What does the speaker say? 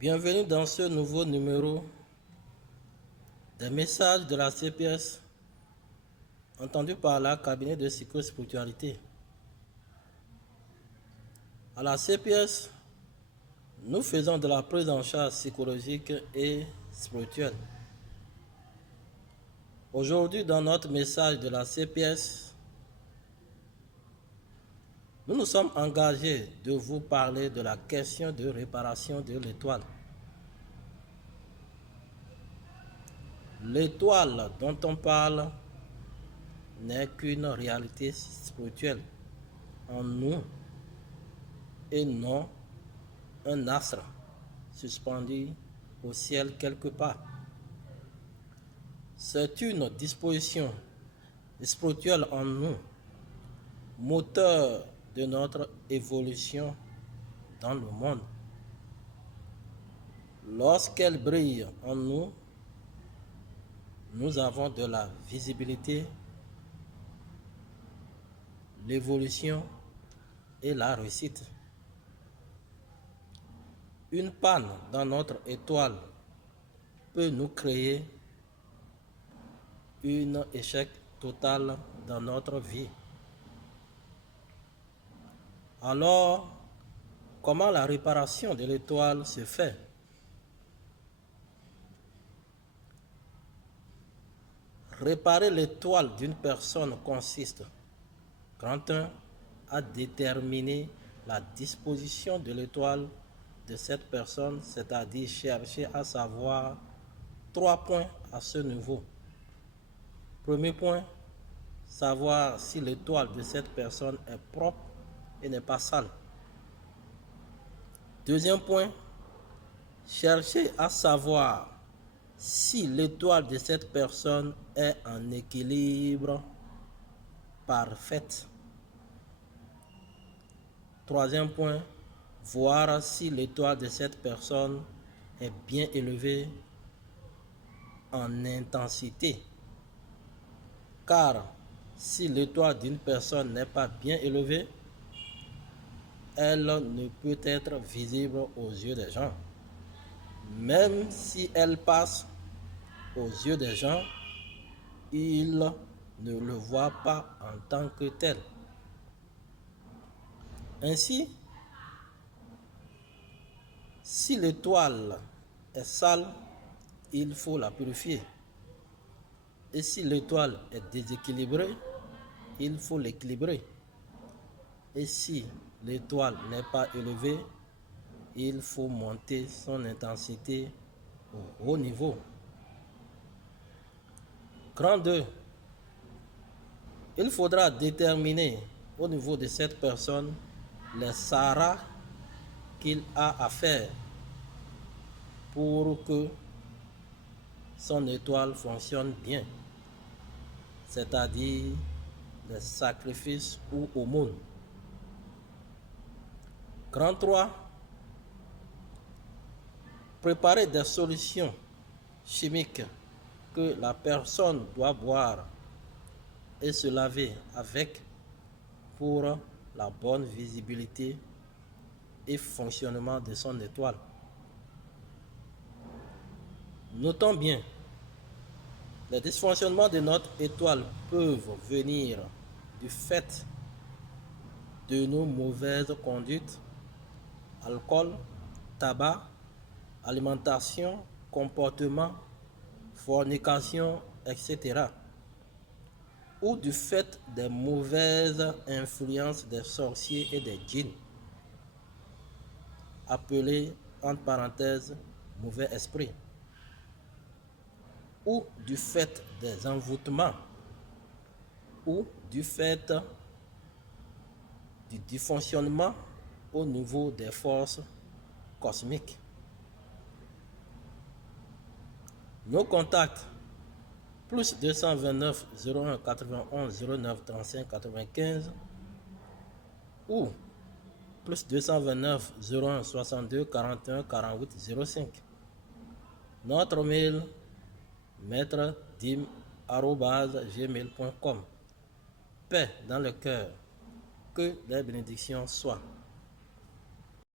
Bienvenue dans ce nouveau numéro des messages de la CPS entendu par la cabinet de psychospiritualité. À la CPS, nous faisons de la prise en charge psychologique et spirituelle. Aujourd'hui, dans notre message de la CPS, nous nous sommes engagés de vous parler de la question de réparation de l'étoile. L'étoile dont on parle n'est qu'une réalité spirituelle en nous et non un astre suspendu au ciel quelque part. C'est une disposition spirituelle en nous, moteur de notre évolution dans le monde. Lorsqu'elle brille en nous, nous avons de la visibilité, l'évolution et la réussite. Une panne dans notre étoile peut nous créer un échec total dans notre vie. Alors, comment la réparation de l'étoile se fait? Réparer l'étoile d'une personne consiste, grand 1, à déterminer la disposition de l'étoile de cette personne, c'est-à-dire chercher à savoir 3 points à ce niveau. Premier point, savoir si l'étoile de cette personne est propre et n'est pas sale. Deuxième point, chercher à savoir si l'étoile de cette personne est en équilibre parfait. Troisième point, voir si l'étoile de cette personne est bien élevée en intensité. Car si l'étoile d'une personne n'est pas bien élevée, elle ne peut être visible aux yeux des gens. Même si elle passe aux yeux des gens, ils ne le voient pas en tant que tel. Ainsi, si l'étoile est sale, il faut la purifier. Et si l'étoile est déséquilibrée, il faut l'équilibrer. Et si l'étoile n'est pas élevée, il faut monter son intensité au haut niveau. Grand 2, il faudra déterminer au niveau de cette personne les saras qu'il a à faire pour que son étoile fonctionne bien, c'est-à-dire les sacrifices ou aumônes. Grand 3, préparer des solutions chimiques que la personne doit boire et se laver avec pour la bonne visibilité et fonctionnement de son étoile. Notons bien, les dysfonctionnements de notre étoile peuvent venir du fait de nos mauvaises conduites, alcool, tabac, alimentation, comportement, fornication, etc. ou du fait des mauvaises influences des sorciers et des djinns, appelés entre parenthèses mauvais esprits, ou du fait des envoûtements, ou du fait du dysfonctionnement au niveau des forces cosmiques. Nos contacts, plus 229 01 91 09 35 95 ou plus 229 01 62 41 48 05. Notre mail maître-dim@gmail.com. Paix dans le cœur, que les bénédictions soient.